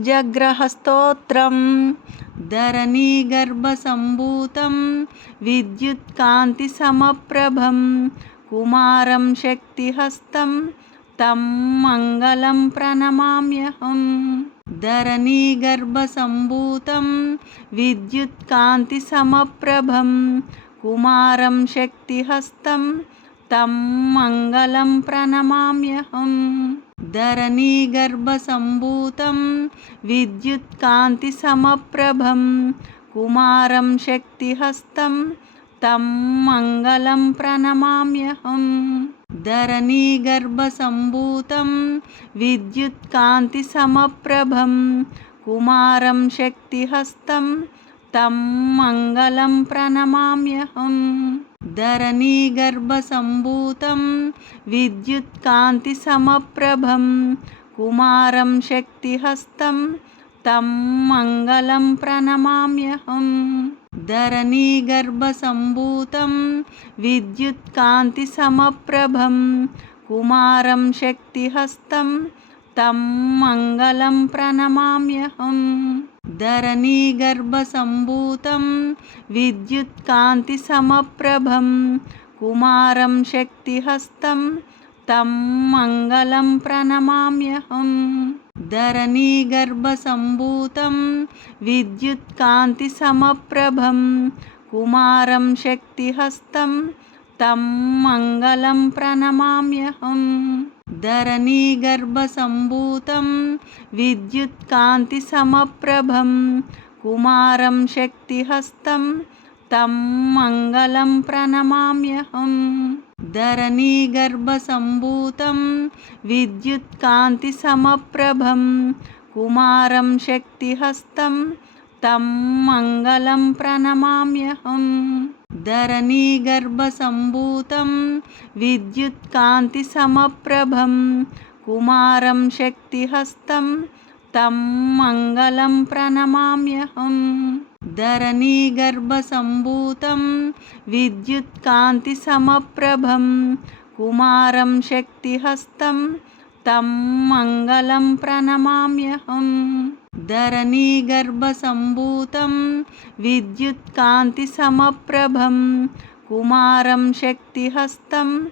కుజగ్రహస్తోత్రం ధరణీగర్భసంభూతం విద్యుత్కాంతిసమప్రభం కుమారం శక్తిహస్తం తం మంగళం ప్రణమామ్యహం. ధరణీగర్భసంభూతం విద్యుత్కాంతిసమప్రభం కుమారం శక్తిహస్తం తం మంగళం ప్రణమామ్యహం. ధరణీగర్భసంభూతం విద్యుత్కాంతిసమప్రభం కుమారం శక్తిహస్తం తం మంగళం ప్రణమామ్యహం. ధరణీగర్భసంభూతం విద్యుత్కాంతిసమప్రభం కుమారం శక్తిహస్తం తం మంగళం ప్రణమామ్యహం. ధరణీగర్భసంభూతం విద్యుత్కాంతిసమప్రభం కుమారం శక్తిహస్తం తం మంగళం ప్రణమామ్యహం. ధరణీగర్భసంభూతం విద్యుత్కాంతిసమప్రభం కుమారం శక్తిహస్తం తం మంగళం ప్రణమామ్యహం. ధరణీగర్భసంభూతం విద్యుత్కాంతిసమప్రభం కుమారం శక్తిహస్తం తం మంగళం ప్రణమామ్యహం. ధరణీగర్భసంభూతం విద్యుత్కాంతిసమప్రభం కుమారం శక్తిహస్తం తం మంగళం ప్రణమామ్యహం. ధరణీగర్భసంభూతం విద్యుత్కాంతిసమప్రభం కుమారం శక్తిహస్తం తం మంగళం ప్రణమామ్యహం. ధరణీగర్భసంభూతం విద్యుత్కాంతిసమప్రభం కుమారం శక్తిహస్తం తం మంగళం ప్రణమామ్యహం. ధరణీగర్భసంభూతం విద్యుత్కాంతిసమప్రభం కుమారం శక్తిహస్తం తం మంగళం ప్రణమామ్యహం. ధరణీగర్భసంభూతం విద్యుత్కాంతిసమప్రభం కుమారం శక్తిహస్తం తం మంగళం ప్రణమామ్యహం. ధరణీగర్భసంభూతం విద్యుత్కాంతిసమప్రభం కుమారం శక్తిహస్తం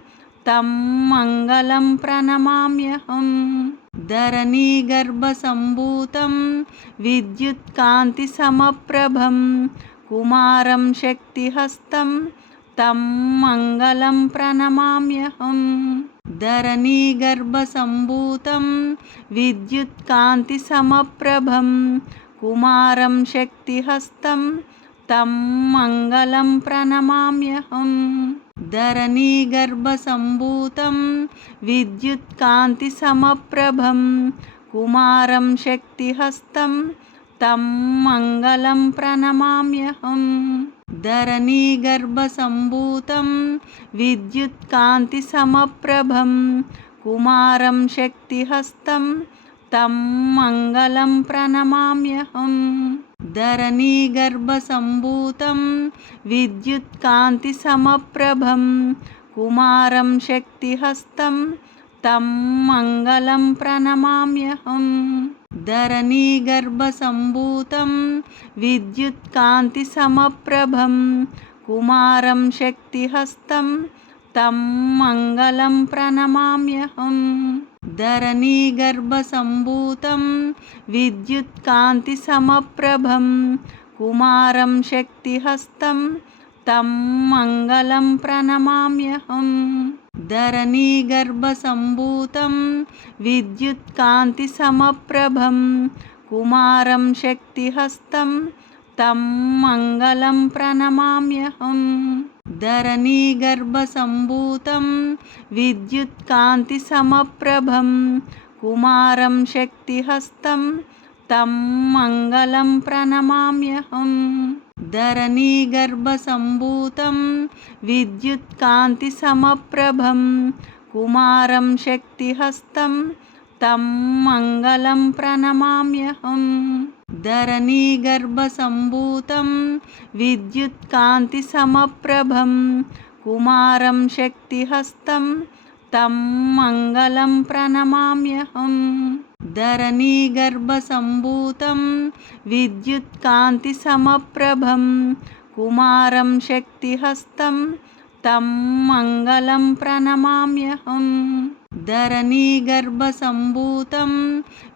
తం మంగళం ప్రణమామ్యహం. ధరణీగర్భసంభూతం విద్యుత్కాంతిసమప్రభం కుమారం శక్తిహస్తం తం మంగళం ప్రణమామ్యహం. ధరణీగర్భసంభూతం విద్యుత్కాంతిసమప్రభం కుమారం శక్తిహస్తం తం మంగళం ప్రణమామ్యహం. ధరణీగర్భసంభూతం విద్యుత్కాంతిసమప్రభం కుమారం శక్తిహస్తం తం మంగళం ప్రణమామ్యహం. ధరణీగర్భసంభూతం విద్యుత్కాంతిసమప్రభం కుమారం శక్తిహస్తం తం మంగళం ప్రణమామ్యహం. ధరణీగర్భసంభూతం విద్యుత్కాంతిసమప్రభం కుమారం శక్తిహస్తం తం మంగళం ప్రణమామ్యహం. ధరణీగర్భసంభూతం విద్యుత్కాంతిసమప్రభం కుమారం శక్తిహస్తం తం మంగళం ప్రణమామ్యహం. ధరణీగర్భసంభూతం విద్యుత్కాంతిసమప్రభం కుమారం శక్తిహస్తం తం మంగళం ప్రణమామ్యహం. ధరణీగర్భసంభూతం విద్యుత్కాంతిసమప్రభం కుమారం శక్తిహస్తం తం మంగళం ప్రణమామ్యహం. ధరణీగర్భసంభూతం విద్యుత్కాంతిసమప్రభం కుమారం శక్తిహస్తం తం మంగళం ప్రణమామ్యహం. ధరణీగర్భసంభూతం విద్యుత్కాంతిసమప్రభం కుమారం శక్తిహస్తం తం మంగళం ప్రణమామ్యహం. ధరణీగర్భసంభూతం విద్యుత్కాంతిసమప్రభం కుమారం శక్తిహస్తం తం మంగళం ప్రణమామ్యహం. धरणीगर्भसम्भूतं विद्युत्कान्तिसमप्रभं कुमारं शक्तिहस्तं तं मङ्गलं प्रणमाम्यहम् धरणीगर्भसम्भूतं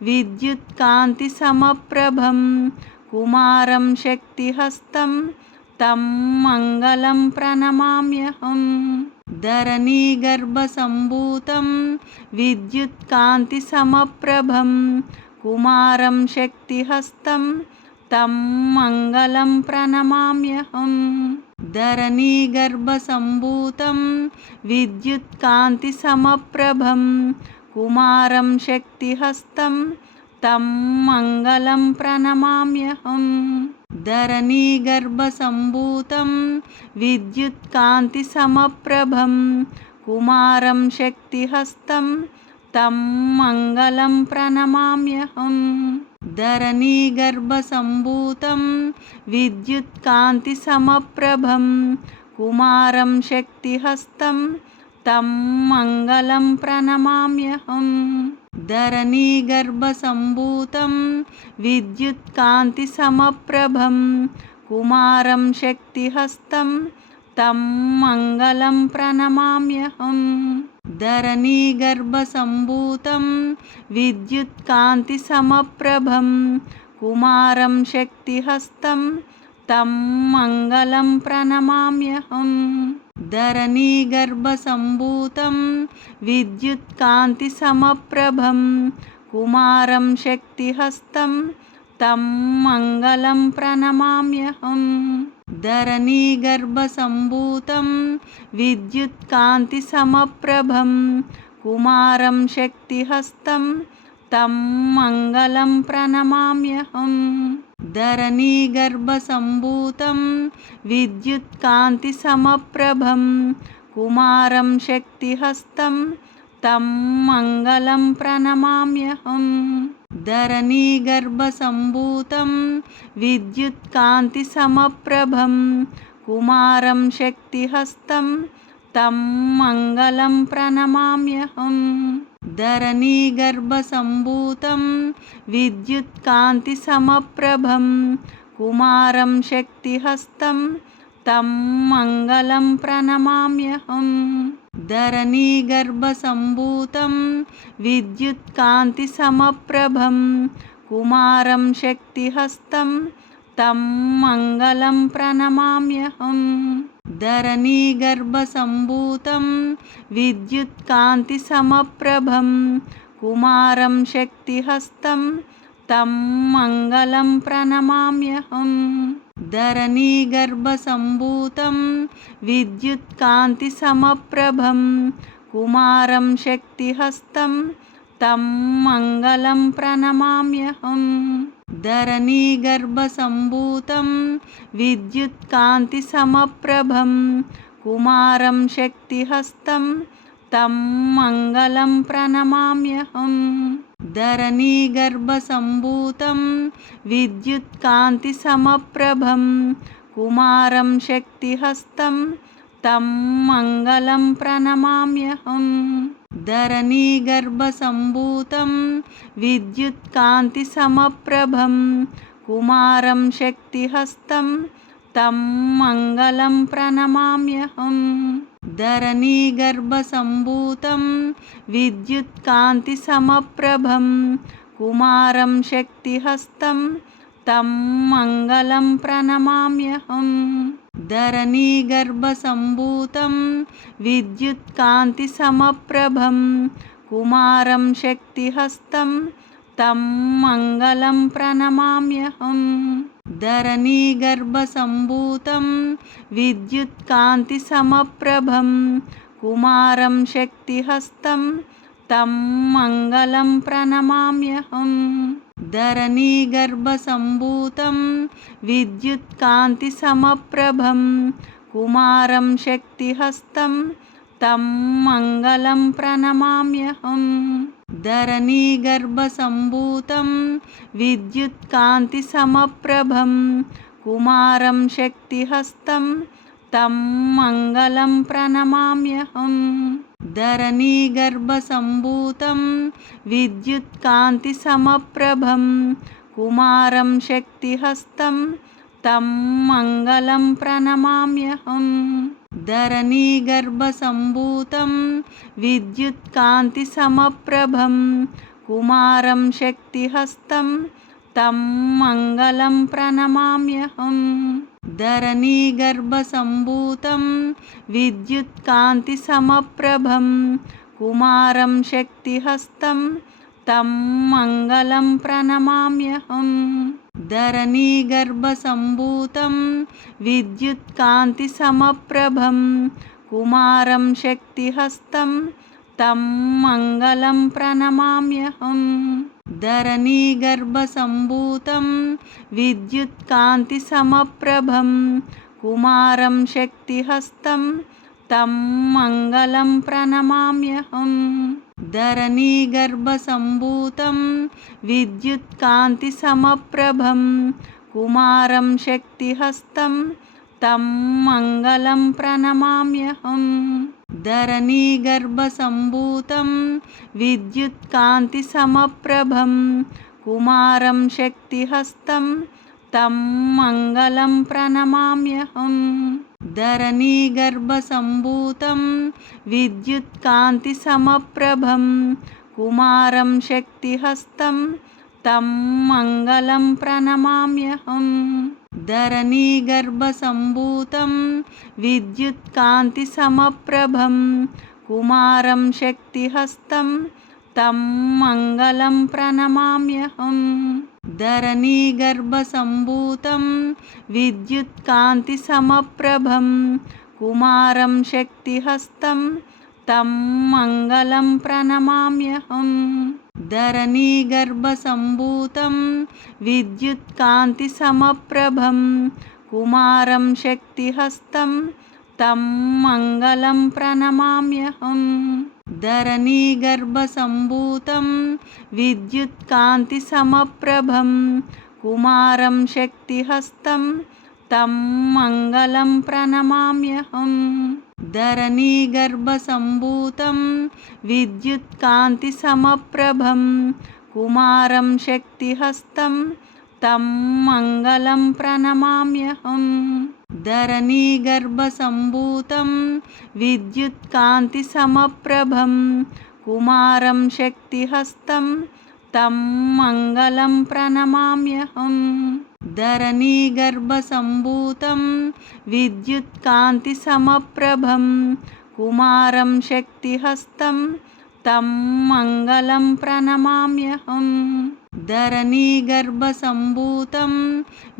विद्युत्कान्तिसमप्रभं कुमारं शक्तिहस्तं तं मङ्गलं प्रणमाम्यहम् धरणीगर्भसम्भूतं विद्युत्कान्तिसमप्रभं कुमारं शक्तिहस्तं तं मङ्गलं प्रणमाम्यहम् धरणीगर्भसम्भूतं विद्युत्कान्तिसमप्रभं कुमारं शक्तिहस्तं तं मङ्गलं प्रणमाम्यहम् धरणीगर्भसम्भूतं विद्युत्कान्तिसमप्रभं कुमारं शक्तिहस्तं तं मङ्गलं प्रणमाम्यहम् धरणीगर्भसम्भूतं विद्युत्कान्तिसमप्रभं कुमारं शक्तिहस्तं तं मङ्गलं प्रणमाम्यहम् धरणीगर्भसम्भूतं विद्युत्कान्तिसमप्रभं कुमारं शक्तिहस्तं तं मङ्गलं प्रणमाम्यहम् धरणीगर्भसम्भूतं विद्युत्कान्तिसमप्रभं कुमारं शक्तिहस्तं तं मङ्गलं प्रणमाम्यहम् धरणीगर्भसम्भूतं विद्युत्कान्तिसमप्रभं कुमारं शक्तिहस्तं तं मङ्गलं प्रणमाम्यहम् धरणीगर्भसम्भूतं विद्युत्कान्तिसमप्रभं कुमारं शक्तिहस्तं तं मङ्गलं प्रणमाम्यहम् धरणीगर्भसम्भूतं विद्युत्कान्तिसमप्रभं कुमारं शक्तिहस्तं तं मङ्गलं प्रणमाम्यहम् धरणीगर्भसम्भूतं विद्युत्कान्तिसमप्रभं कुमारं शक्तिहस्तं तं मङ्गलं प्रणमाम्यहम् धरणीगर्भसम्भूतं विद्युत्कान्तिसमप्रभं कुमारं शक्तिहस्तं तं मङ्गलं प्रणमाम्यहम् धरणीगर्भसम्भूतं विद्युत्कान्तिसमप्रभं कुमारं शक्तिहस्तं तं मङ्गलं प्रणमाम्यहम् धरणीगर्भसम्भूतं विद्युत्कान्तिसमप्रभं कुमारं शक्तिहस्तं तं मङ्गलं प्रणमाम्यहम् धरणीगर्भसम्भूतं विद्युत्कान्तिसमप्रभं कुमारं शक्तिहस्तं तं मङ्गलं प्रणमाम्यहम् धरणीगर्भसम्भूतं विद्युत्कान्तिसमप्रभं कुमारं शक्तिहस्तं तं मङ्गलं प्रणमाम्यहम् धरणीगर्भसम्भूतं विद्युत्कान्तिसमप्रभं कुमारं शक्तिहस्तं तं मङ्गलं प्रणमाम्यहम् धरणीगर्भसम्भूतं विद्युत्कान्तिसमप्रभं कुमारं शक्तिहस्तं तं मङ्गलं प्रणमाम्यहम् धरणीगर्भसम्भूतं विद्युत्कान्तिसमप्रभं कुमारं शक्तिहस्तं तं मङ्गलं प्रणमाम्यहम् धरणीगर्भसम्भूतं विद्युत्कान्तिसमप्रभं कुमारं शक्तिहस्तं तं मङ्गलं प्रणमाम्यहम् धरणीगर्भसम्भूतं विद्युत्कान्तिसमप्रभं कुमारं शक्तिहस्तं तं मङ्गलं प्रणमाम्यहम् धरणीगर्भसम्भूतं विद्युत्कान्तिसमप्रभं कुमारं शक्तिहस्तं तं मङ्गलं प्रणमाम्यहम् धरणीगर्भसम्भूतं विद्युत्कान्तिसमप्रभं कुमारं शक्तिहस्तं तं मङ्गलं प्रणमाम्यहम् धरणीगर्भसम्भूतं विद्युत्कान्तिसमप्रभं कुमारं शक्तिहस्तं तं मङ्गलं प्रणमाम्यहम्। धरणीगर्भसम्भूतं विद्युत्कान्तिसमप्रभं कुमारं शक्तिहस्तं तं मङ्गलं प्रणमाम्यहम्। धरणीगर्भसम्भूतं विद्युत्कान्तिसमप्रभं कुमारं शक्तिहस्तं तं मङ्गलं प्रणमाम्यहम्। धरणीगर्भसम्भूतं विद्युत्कान्तिसमप्रभं कुमारं शक्तिहस्तं तं मङ्गलं प्रणमाम्यहम्। धरणीगर्भसम्भूतं विद्युत्कान्तिसमप्रभं कुमारं शक्तिहस्तं तं मङ्गलं प्रणमाम्यहम्। धरणीगर्भसम्भूतं विद्युत्कान्तिसमप्रभं कुमारं शक्तिहस्तं तं मङ्गलं प्रणमाम्यहम्। धरणीगर्भसम्भूतं विद्युत्कान्तिसमप्रभं कुमारं शक्तिहस्तं तं मङ्गलं प्रणमाम्यहम्। धरणीगर्भसम्भूतं विद्युत्कान्तिसमप्रभं कुमारं शक्तिहस्तं तं मङ्गलं प्रणमाम्यहम्। धरणीगर्भसम्भूतं विद्युत्कान्तिसमप्रभं कुमारं शक्तिहस्तं तं मङ्गलं प्रणमाम्यहम्। धरणीगर्भसम्भूतं विद्युत्कान्तिसमप्रभं कुमारं शक्तिहस्तं तं मङ्गलं प्रणमाम्यहम्। धरणीगर्भसम्भूतं विद्युत्कान्तिसमप्रभं कुमारं शक्तिहस्तं तं मङ्गलं प्रणमाम्यहम्। धरणीगर्भसम्भूतं विद्युत्कान्तिसमप्रभं कुमारं शक्तिहस्तं तं मङ्गलं प्रणमाम्यहम्। धरणीगर्भसम्भूतं विद्युत्कान्तिसमप्रभं कुमारं शक्तिहस्तं तं मङ्गलं प्रणमाम्यहम्। धरणीगर्भसम्भूतं विद्युत्कान्तिसमप्रभं कुमारं शक्तिहस्तं तं मङ्गलं प्रणमाम्यहम्। धरणीगर्भसम्भूतं विद्युत्कान्तिसमप्रभं कुमारं शक्तिहस्तं तं मङ्गलं प्रणमाम्यहम्। धरणीगर्भसम्भूतं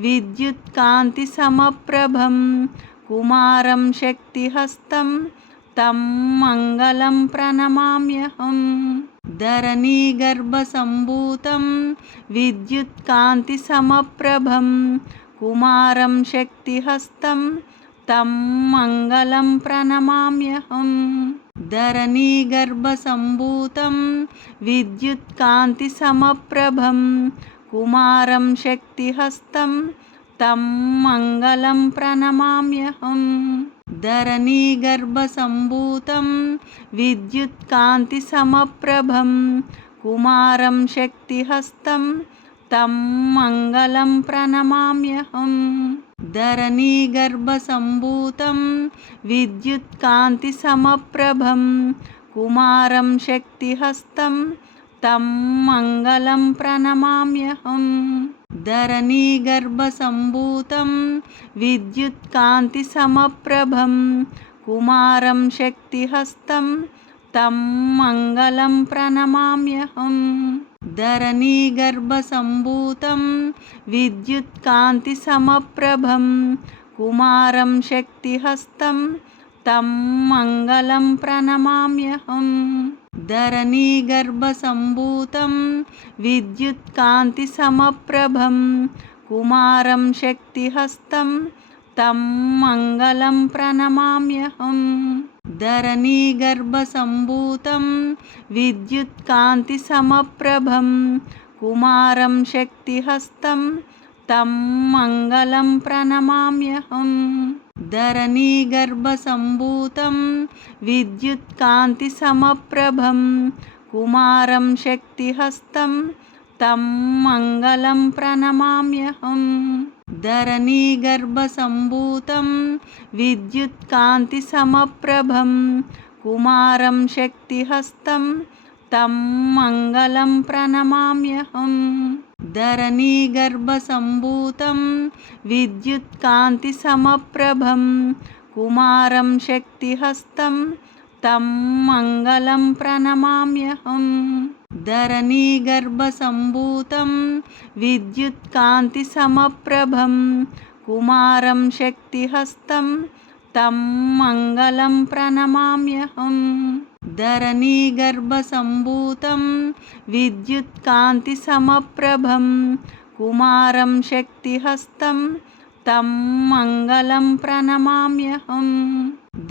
विद्युत्कान्तिसमप्रभं कुमारं शक्तिहस्तं तं मङ्गलं प्रणमाम्यहम्। धरणीगर्भसम्भूतं विद्युत्कान्तिसमप्रभं कुमारं शक्तिहस्तं तं मङ्गलं प्रणमाम्यहम्। धरणीगर्भसम्भूतं विद्युत्कान्तिसमप्रभं कुमारं शक्तिहस्तं तं मङ्गलं प्रणमाम्यहम्। धरणीगर्भसम्भूतं विद्युत्कान्तिसमप्रभं कुमारं शक्तिहस्तं तं मङ्गलं प्रणमाम्यहम्। धरणीगर्भसम्भूतं विद्युत्कान्तिसमप्रभं कुमारं शक्तिहस्तं तं मङ्गलं प्रणमाम्यहम्। धरणीगर्भसम्भूतं विद्युत्कान्तिसमप्रभं कुमारं शक्तिहस्तं तं मङ्गलं प्रणमाम्यहम्। धरणीगर्भसम्भूतं विद्युत्कान्तिसमप्रभं कुमारं शक्तिहस्तं तं मङ्गलं प्रणमाम्यहम्। धरणीगर्भसम्भूतं विद्युत्कान्तिसमप्रभं कुमारं शक्तिहस्तं तं मङ्गलं प्रणमाम्यहम्। धरणीगर्भसम्भूतं विद्युत्कान्तिसमप्रभं कुमारं शक्तिहस्तं तं मङ्गलं प्रणमाम्यहम्। ధరణీగర్భసంభూతం విద్యుత్కాంతిసమప్రభం కుమారం శక్తిహస్తం తం మంగళం ప్రణమామ్యహం. ధరణీగర్భసంభూతం విద్యుత్కాంతిసమప్రభం కుమారం శక్తిహస్తం తం మంగళం ప్రణమామ్యహం. ధరణీగర్భసంభూతం విద్యుత్కాంతిసమప్రభం కుమారం శక్తిహస్తం తం మంగళం ప్రణమామ్యహం. ధరణీగర్భసంభూతం విద్యుత్కాంతిసమప్రభం కుమారం శక్తిహస్తం తం మంగళం ప్రణమామ్యహం. ధరణీగర్భసంభూతం విద్యుత్కాంతిసమప్రభం కుమారం శక్తిహస్తం తం మంగళం ప్రణమామ్యహం.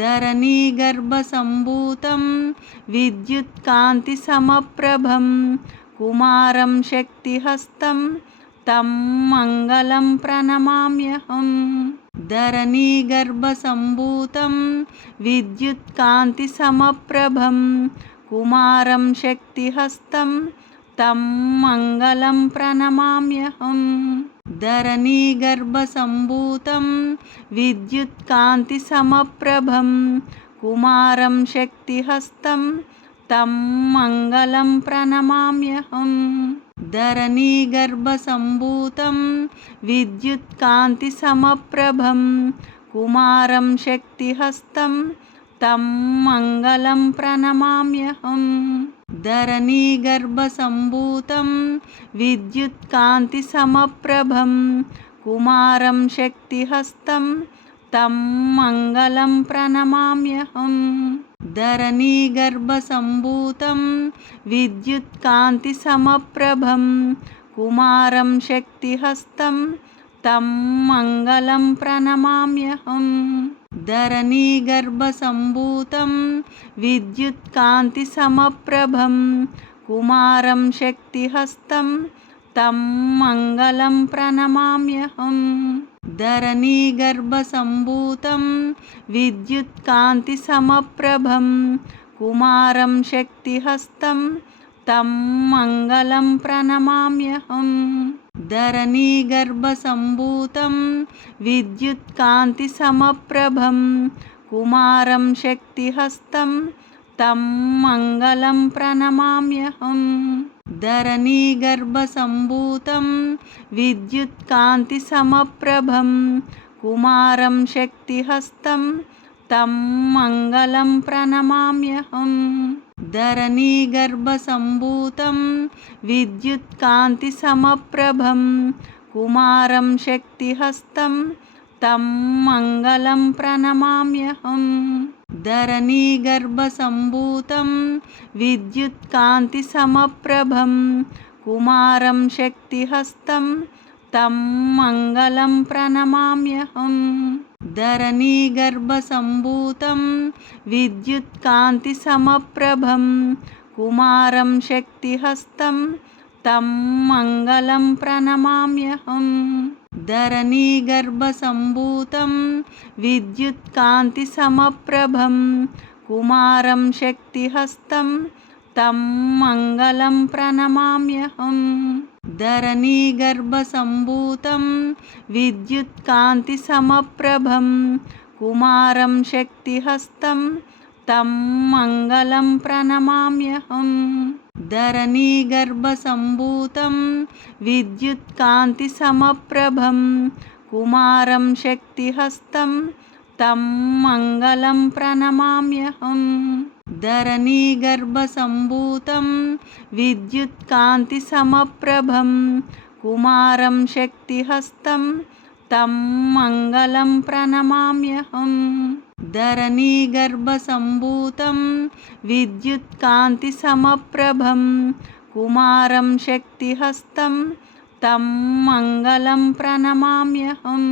ధరణీగర్భసంభూతం విద్యుత్కాంతిసమప్రభం కుమారం శక్తిహస్తం తం మంగళం ప్రణమామ్యహం. ధరణీగర్భసంభూతం విద్యుత్కాంతిసమప్రభం కుమారం శక్తిహస్తం తం మంగళం ప్రణమామ్యహం. ధరణీగర్భసంభూతం విద్యుత్కాంతిసమప్రభం కుమారం శక్తిహస్తం తం మంగళం ప్రణమామ్యహం. ధరణీగర్భసంభూతం విద్యుత్కాంతిసమప్రభం కుమారం శక్తిహస్తం తం మంగళం ప్రణమామ్యహం. ధరణీగర్భసంభూతం విద్యుత్కాంతిసమప్రభం కుమారం శక్తిహస్తం తం మంగళం ప్రణమామ్యహం. ధరణీగర్భసంభూతం విద్యుత్కాంతిసమప్రభం కుమారం శక్తిహస్తం తం మంగళం ప్రణమామ్యహం. ధరణీగర్భసంభూతం విద్యుత్కాంతిసమప్రభం కుమారం శక్తిహస్తం తం మంగళం ప్రణమామ్యహం. ధరణీగర్భసంభూతం విద్యుత్కాంతిసమప్రభం కుమారం శక్తిహస్తం తం మంగళం ప్రణమామ్యహం. ధరణీగర్భసంభూతం విద్యుత్కాంతిసమప్రభం కుమారం శక్తిహస్తం తం మంగళం ప్రణమామ్యహం. ధరణీగర్భసంభూతం విద్యుత్కాంతిసమప్రభం కుమారం శక్తిహస్తం తం మంగళం ప్రణమామ్యహం. ధరణీగర్భసంభూతం విద్యుత్కాంతిసమప్రభం కుమారం శక్తిహస్తం తం మంగళం ప్రణమామ్యహం. ధరణీగర్భసంభూతం విద్యుత్కాంతిసమప్రభం కుమారం శక్తిహస్తం తం మంగళం ప్రణమామ్యహం. ధరణీగర్భసంభూతం విద్యుత్కాంతిసమప్రభం కుమారం శక్తిహస్తం తం మంగళం ప్రణమామ్యహం. ధరణీగర్భసంభూతం విద్యుత్కాంతిసమప్రభం కుమారం శక్తిహస్తం తం మంగళం ప్రణమామ్యహం. ధరణీగర్భసంభూతం విద్యుత్కాంతిసమప్రభం కుమారం శక్తిహస్తం తం మంగళం ప్రణమామ్యహం. ధరణీగర్భసంభూతం విద్యుత్కాంతిసమప్రభం కుమారం శక్తిహస్తం తం మంగళం ప్రణమామ్యహం. ధరణీగర్భసంభూతం విద్యుత్కాంతిసమప్రభం కుమారం శక్తిహస్తం తం మంగళం ప్రణమామ్యహం. ధరణీగర్భసంభూతం విద్యుత్కాంతిసమప్రభం కుమారం శక్తిహస్తం తం మంగళం ప్రణమామ్యహం.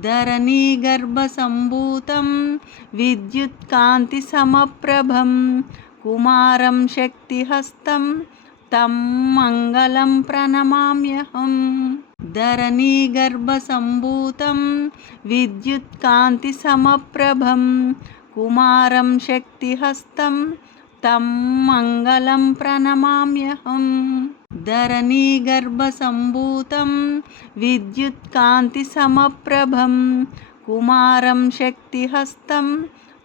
ధరణీగర్భసంభూతం విద్యుత్కాంతిసమప్రభం కుమారం శక్తిహస్తం तं मङ्गलं प्रणमाम्यहम् धरणीगर्भसम्भूतं विद्युत्कान्तिसमप्रभं कुमारं शक्तिहस्तं तं मङ्गलं प्रणमाम्यहम् धरणीगर्भसम्भूतं विद्युत्कान्तिसमप्रभं कुमारं शक्तिहस्तं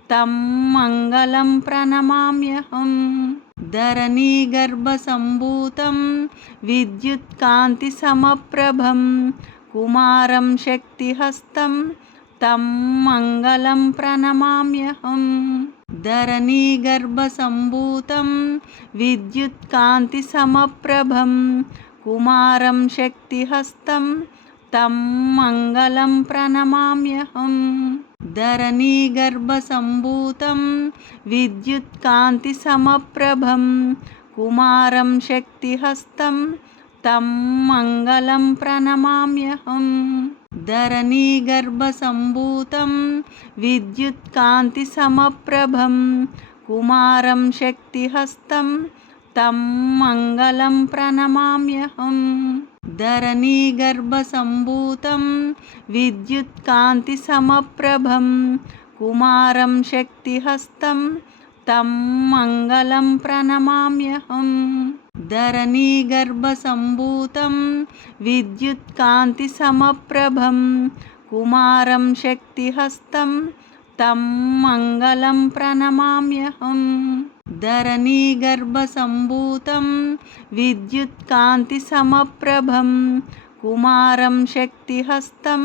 तं मङ्गलं प्रणमाम्यहम् धरणीगर्भसम्भूतं विद्युत्कान्तिसमप्रभं कुमारं शक्तिहस्तं तं मङ्गलं प्रणमाम्यहम् धरणीगर्भसम्भूतं विद्युत्कान्तिसमप्रभं कुमारं शक्तिहस्तं तं मङ्गलं प्रणमाम्यहम् धरणीगर्भसम्भूतं विद्युत्कान्तिसमप्रभं कुमारं शक्तिहस्तं तं मङ्गलं प्रणमाम्यहम् धरणीगर्भसम्भूतं विद्युत्कान्तिसमप्रभं कुमारं शक्तिहस्तं तं मङ्गलं प्रणमाम्यहम् धरणीगर्भसम्भूतं विद्युत्कान्तिसमप्रभं कुमारं शक्तिहस्तं तं मङ्गलं प्रणमाम्यहम् धरणीगर्भसम्भूतं विद्युत्कान्तिसमप्रभं कुमारं शक्तिहस्तं तं मङ्गलं प्रणमाम्यहम् धरणीगर्भसम्भूतं विद्युत्कान्तिसमप्रभं कुमारं शक्तिहस्तं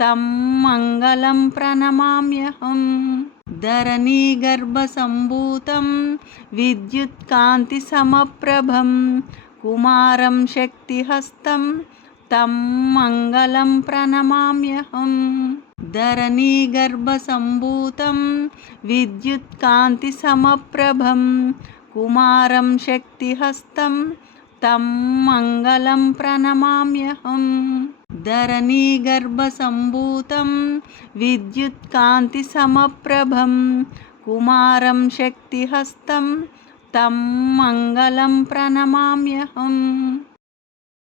तं मङ्गलं प्रणमाम्यहम् धरणीगर्भसम्भूतं विद्युत्कान्तिसमप्रभं कुमारं शक्तिहस्तं तं मङ्गलं प्रणमाम्यहम् धरणीगर्भसम्भूतं विद्युत्कान्तिसमप्रभं कुमारं शक्तिहस्तं तं मङ्गलं प्रणमाम्यहम् धरणीगर्भसम्भूतं विद्युत्कान्तिसमप्रभं कुमारं शक्तिहस्तं तं मङ्गलं प्रणमाम्यहम्।